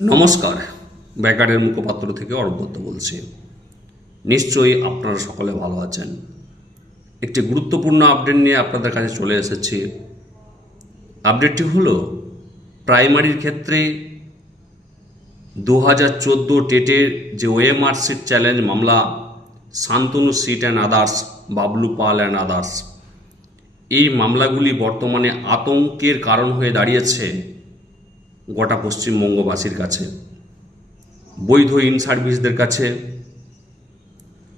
নমস্কার। ব্যাকারের মুখপাত্র থেকে অরব্যত বলছি। নিশ্চয়ই আপনারা সকলে ভালো আছেন। একটি গুরুত্বপূর্ণ আপডেট নিয়ে আপনাদের কাছে চলে এসেছি। আপডেটটি হলো প্রাইমারির ক্ষেত্রে দু হাজার চোদ্দ টেটের যে ওএমআর সিট চ্যালেঞ্জ মামলা, Shantanu Seth and others Bablu Pal and others এই মামলাগুলি বর্তমানে আতঙ্কের কারণ হয়ে দাঁড়িয়েছে। গোটা পশ্চিমবঙ্গবাসীর কাছে, বৈধ ইন সার্ভিসদের কাছে।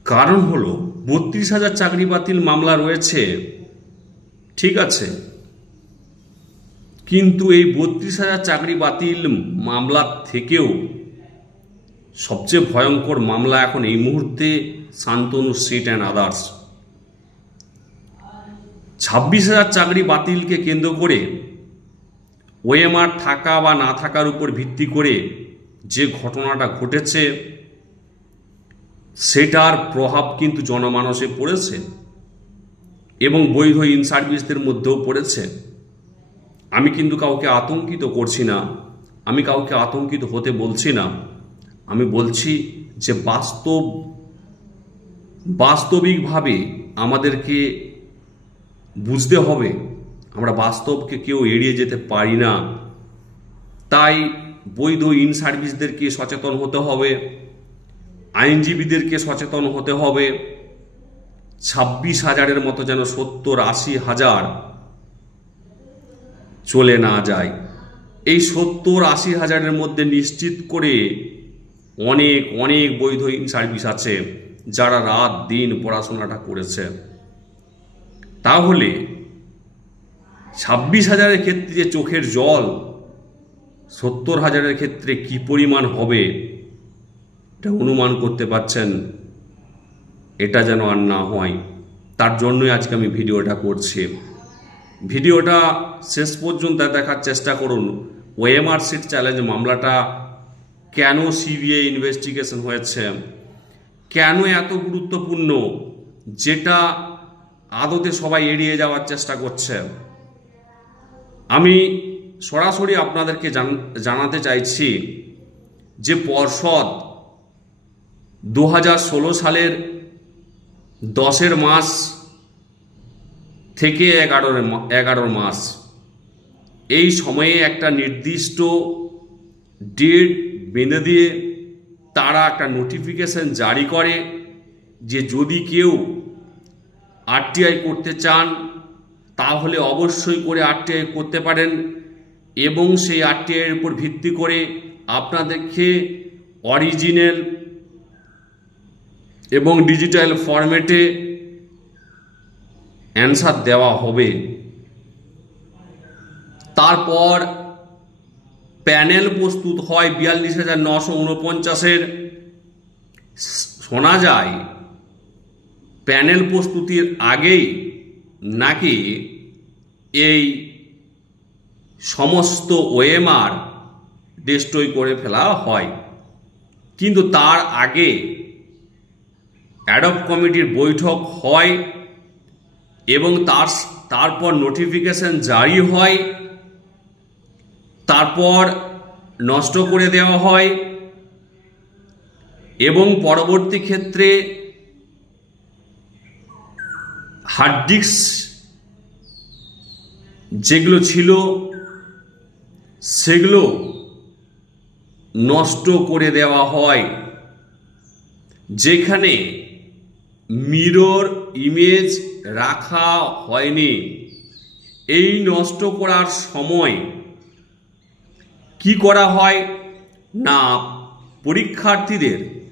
কারণ হলো, বত্রিশ হাজার চাকরি বাতিল মামলা রয়েছে, ঠিক আছে। কিন্তু এই বত্রিশ হাজার চাকরি বাতিল মামলার থেকেও সবচেয়ে ভয়ঙ্কর মামলা এখন এই মুহূর্তে শান্তনু সিট অ্যান্ড আদার্স। ছাব্বিশ হাজার চাকরি বাতিলকে কেন্দ্র করে ওএমআর থাকা বা না থাকার উপর ভিত্তি করে যে ঘটনাটা ঘটেছে, সেটার প্রভাব কিন্তু জনমানসে পড়েছে এবং বৈধ ইন সার্ভিসদের মধ্যেও পড়েছে। আমি কিন্তু কাউকে আতঙ্কিত করছি না, আমি কাউকে আতঙ্কিত হতে বলছি না। আমি বলছি যে বাস্তব, বাস্তবিকভাবে আমাদেরকে বুঝতে হবে আমরা বাস্তবকে কেউ এড়িয়ে যেতে পারি না। তাই বৈধ ইন সার্ভিসদেরকে সচেতন হতে হবে, আইনজীবীদেরকে সচেতন হতে হবে। ছাব্বিশ হাজারের মতো যেন সত্তর, আশি হাজার চলে না যায়। এই সত্তর, আশি হাজারের মধ্যে নিশ্চিত করে অনেক অনেক বৈধ ইন সার্ভিস আছে যারা রাত দিন পড়াশোনাটা করেছে। তাহলে ছাব্বিশ হাজারের ক্ষেত্রে যে চোখের জল, সত্তর হাজারের ক্ষেত্রে কি পরিমাণ হবে এটা অনুমান করতে পারছেন? এটা যেন আর না হয়। তার জন্যই আজকে আমি ভিডিওটা করছি। ভিডিওটা শেষ পর্যন্ত দেখার চেষ্টা করুন। ওএমআর সিট চ্যালেঞ্জ মামলাটা কেন সিবিআই ইনভেস্টিগেশন হয়েছে? কেন এত গুরুত্বপূর্ণ? যেটা আদতে সবাই এড়িয়ে যাওয়ার চেষ্টা করছে। আমি সরাসরি আপনাদেরকে জান- জানাতে চাইছি যে পর্ষদ দু হাজার ষোলো সালের দশের মাস থেকে এগারোর এগারোর মাস। এই সময়ে একটা নির্দিষ্ট ডেট বেঁধে দিয়ে তারা একটা নোটিফিকেশন জারি করে যে যদি কেউ আরটিআই করতে চান তাহলে অবশ্যই করে আরটিআই করতে পারেন এবং সেই আরটিআইয়ের উপর ভিত্তি করে আপনাদেরকে অরিজিনাল এবং ডিজিটাল ফরম্যাটে অ্যান্সার দেওয়া হবে। তারপর প্যানেল প্রস্তুত হয় বিয়াল্লিশ হাজার নশো উনপঞ্চাশের। শোনা যায়, প্যানেল প্রস্তুতির আগেই নাকি এই সমস্ত ওএমআর ডিস্ট্রয় করে ফেলা হয়? কিন্তু তার আগে অ্যাডপ কমিটির বৈঠক হয় এবং তার, তারপর নোটিফিকেশন জারি হয়, তারপর নষ্ট করে দেওয়া হয় এবং পরবর্তী ক্ষেত্রে হার্ড ডিস্ক যেগুলো ছিল, সেগুলো নষ্ট করে দেওয়া হয়। যেখানে মিরর ইমেজ রাখা হয়নি। এই নষ্ট করার সময় কি করা হয়? না, পরীক্ষার্থীদের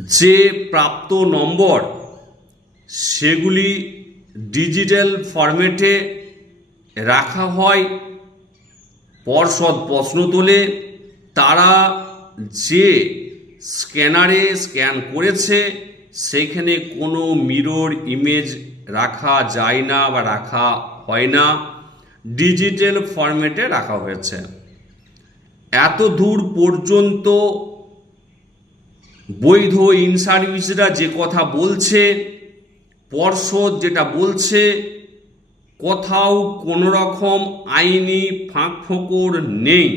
যে প্রাপ্ত নম্বর সেগুলি ডিজিটাল ফরম্যাটে রাখা হয়, পর্ষদ প্রশ্ন তোলে, তারা যে স্ক্যানারে স্ক্যান করেছে, সেখানে কোনো মিরর ইমেজ রাখা যায় না বা রাখা হয় না, ডিজিটাল ফরম্যাটে রাখা হয়েছে। এত দূর পর্যন্ত বৈধ ইন সার্ভিসরা যে কথা বলছে পর্ষদ যেটা বলছে, কোথাও কোনো রকম আইনি ফাঁক ফোকর নেই।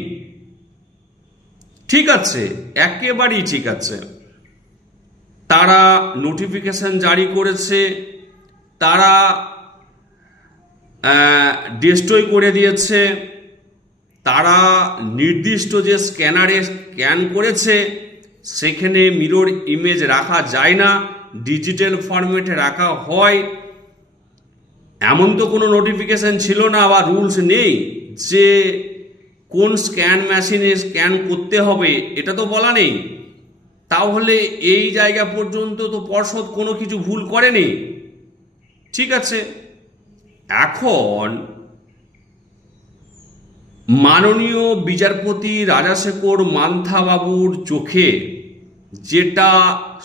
ঠিক আছে, একেবারেই ঠিক আছে। তারা নোটিফিকেশন জারি করেছে, তারা ডিস্ট্রয় করে দিয়েছে, তারা নির্দিষ্ট যে স্ক্যানারে স্ক্যান করেছে, সেখানে মিরর ইমেজ রাখা যায় না। ডিজিটাল ফরম্যাটে রাখা হয়, এমন তো কোনো নোটিফিকেশন ছিল না বা রুলস নেই যে কোন স্ক্যান মেশিনে স্ক্যান করতে হবে, এটা তো বলা নেই। তাহলে এই জায়গা পর্যন্ত তো পর্ষদ কোনো কিছু ভুল করেনি। ঠিক আছে। এখন মাননীয় বিচারপতি রাজাশেখর মান্থাবাবুর চোখে যেটা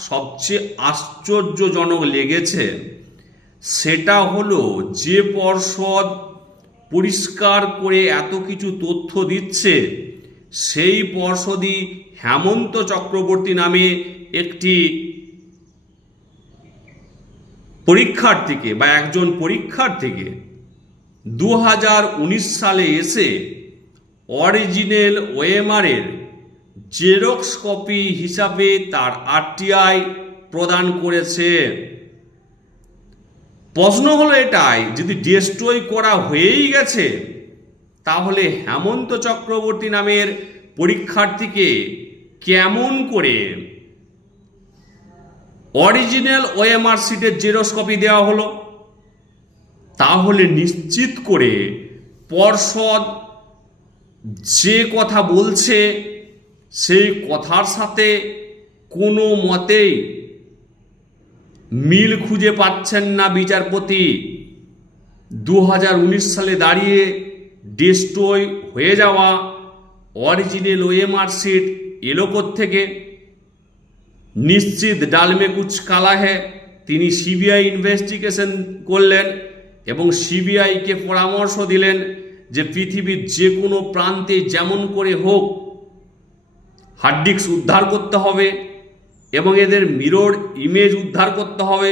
সবচেয়ে আশ্চর্যজনক লেগেছে, সেটা হলো যে পর্ষদ পরিষ্কার করে এত কিছু তথ্য দিচ্ছে, সেই পর্ষদই হেমন্ত চক্রবর্তী নামে একটি পরীক্ষার্থীকে বা একজন পরীক্ষার্থীকে দু হাজার উনিশ সালে এসে অরিজিনাল ওএমআরের জেরক্স কপি হিসাবে তার আরটিআই প্রদান করেছে। প্রশ্ন হলো এটাই, যদি ডিস্ট্রয় করা হয়েই গেছে, তাহলে হেমন্ত চক্রবর্তী নামের পরীক্ষার্থীকে কেমন করে অরিজিনাল ওএমআর সিটের জেরক্স কপি দেওয়া হলো? তাহলে নিশ্চিত করে পর্ষদ যে কথা বলছে সেই কথার সাথে কোনো মতেই মিল খুঁজে পাচ্ছেন না বিচারপতি। দু হাজার উনিশ সালে দাঁড়িয়ে ডিস্ট্রয় হয়ে যাওয়া অরিজিনাল ওএমআর সিট এলো থেকে নিশ্চিত ডালমে কুচ কালা তিনি সিবিআই ইনভেস্টিগেশন করলেন এবং সিবিআইকে পরামর্শ দিলেন যে পৃথিবীর যে কোনো প্রান্তে যেমন করে হোক হার্ড ডিস্ক উদ্ধার করতে হবে এবং এদের মিরর ইমেজ উদ্ধার করতে হবে,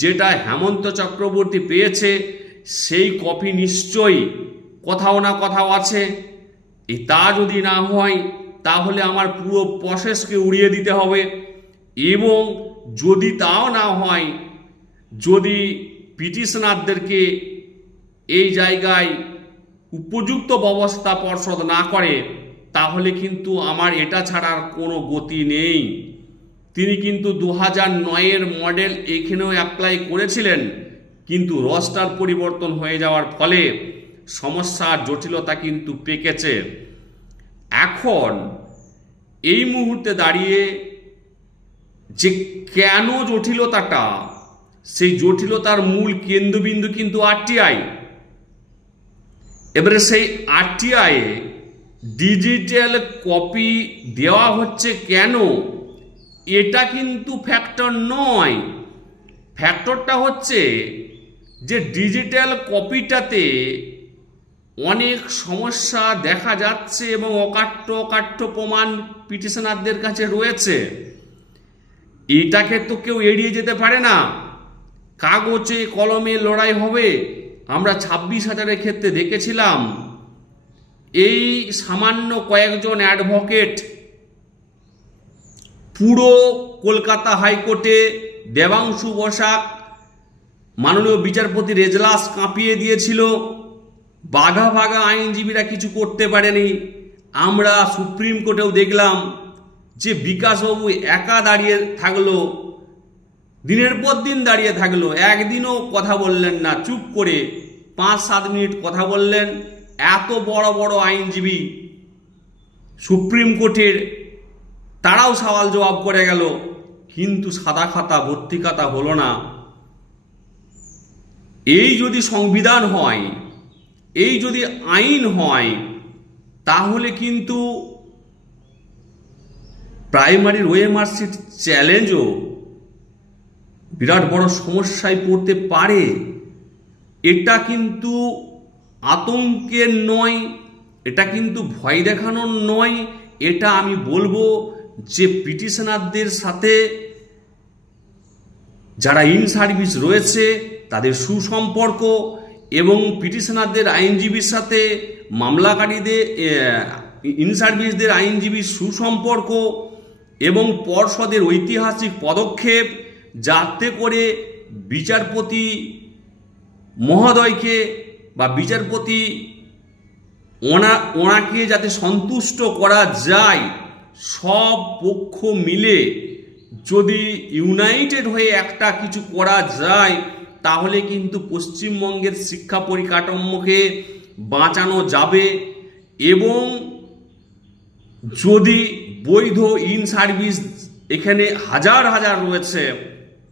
যেটা হেমন্ত চক্রবর্তী পেয়েছে, সেই কপি নিশ্চয়ই কোথাও না কোথাও আছে। এই তা যদি না হয়, তাহলে আমার পুরো প্রসেসকে উড়িয়ে দিতে হবে। এবং যদি তাও না হয়, যদি পিটিশনারদেরকে এই জায়গায় উপযুক্ত ব্যবস্থা পর্ষদ না করে তাহলে কিন্তু আমার এটা ছাড়ার কোনো গতি নেই। তিনি কিন্তু দু হাজার নয়ের মডেল এখানেও অ্যাপ্লাই করেছিলেন, কিন্তু রস্টার পরিবর্তন হয়ে যাওয়ার ফলে সমস্যার জটিলতা কিন্তু পেকেছে। এখন এই মুহূর্তে দাঁড়িয়ে যে কেন জটিলতাটা, সেই জটিলতার মূল কেন্দ্রবিন্দু কিন্তু আরটিআই এবারে সেই আরটিআই ডিজিটাল কপি দেওয়া হচ্ছে কেন? এটা কিন্তু ফ্যাক্টর নয়। ফ্যাক্টরটা হচ্ছে যে ডিজিটাল কপিটাতে অনেক সমস্যা দেখা যাচ্ছে এবং অকাট্য অকাট্য প্রমাণ পিটিশনারদের কাছে রয়েছে। এটাকে তো কেউ এড়িয়ে যেতে পারে না। কাগজে, কলমে লড়াই হবে। আমরা ছাব্বিশ হাজারের ক্ষেত্রে দেখেছিলাম। এই সামান্য কয়েকজন অ্যাডভোকেট পুরো কলকাতা হাইকোর্টে দেবাংশু বসাক, মাননীয় বিচারপতি রেজলাস কাঁপিয়ে দিয়েছিল। বাঘা বাঘা আইনজীবীরা কিছু করতে পারেনি। আমরা সুপ্রিম কোর্টেও দেখলাম যে বিকাশবাবু একা দাঁড়িয়ে থাকল, দিনের পর দিন দাঁড়িয়ে থাকল। একদিনও কথা বললেন না। চুপ করে পাঁচ সাত মিনিট কথা বললেন। এত বড় বড় আইনজীবী সুপ্রিম কোর্টের, তারাও সওয়াল জবাব করে গেল, কিন্তু সাদা খাতা, ভর্তি খাতা হলো না। এই যদি সংবিধান হয়, এই যদি আইন হয়, তাহলে কিন্তু প্রাইমারির ওএমআর সিট চ্যালেঞ্জও বিরাট বড় সমস্যায় পড়তে পারে। এটা কিন্তু আতঙ্কের নয়, এটা কিন্তু ভয় দেখানোর নয়, এটা আমি বলব যে পিটিশনারদের সাথে যারা ইন সার্ভিস রয়েছে, তাদের সুসম্পর্ক এবং পিটিশনারদের আইনজীবীর সাথে মামলাকারীদের ইন সার্ভিসদের আইনজীবীর সুসম্পর্ক এবং পর্ষদের ঐতিহাসিক পদক্ষেপ যাতে করে বিচারপতি মহোদয়কে বা বিচারপতি ওনা, ওনাকে যাতে সন্তুষ্ট করা যায়, সব পক্ষ মিলে যদি ইউনাইটেড হয়ে একটা কিছু করা যায়, তাহলে কিন্তু পশ্চিমবঙ্গের শিক্ষা পরিকাঠামোকে বাঁচানো যাবে এবং যদি বৈধ ইন সার্ভিস এখানে হাজার হাজার রয়েছে,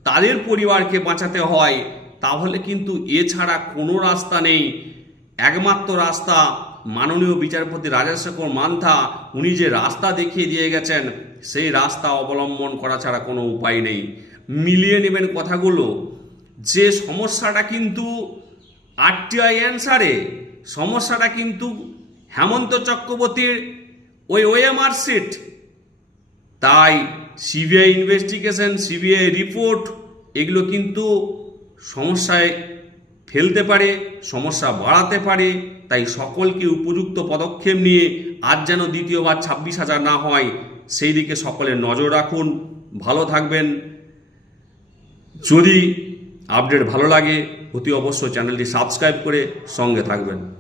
তাদের পরিবারকে বাঁচাতে হয়। তাহলে কিন্তু এছাড়া কোনো রাস্তা নেই। একমাত্র রাস্তা মাননীয় বিচারপতি রাজেশেখর মান্থা, উনি যে রাস্তা দেখিয়ে দিয়ে গেছেন, সেই রাস্তা অবলম্বন করা ছাড়া কোনো উপায় নেই। মিলিয়ে নেবেন কথাগুলো। যে সমস্যাটা কিন্তু আরটিআই অ্যান্সারে সমস্যাটা কিন্তু হেমন্ত চক্রবর্তীর ওই ওএমআর সিট তাই সিবিআই ইনভেস্টিগেশন সিবিআই রিপোর্ট এগুলো কিন্তু সমস্যায় ফেলতে পারে, সমস্যা বাড়াতে পারে, তাই সকলকে উপযুক্ত পদক্ষেপ নিয়ে আজ যেন দ্বিতীয়বার ছাব্বিশ হাজার না হয়, সেই দিকে সকলে নজর রাখুন। ভালো থাকবেন। যদি আপডেট ভালো লাগে, অতি অবশ্যই চ্যানেলটি সাবস্ক্রাইব করে সঙ্গে থাকবেন।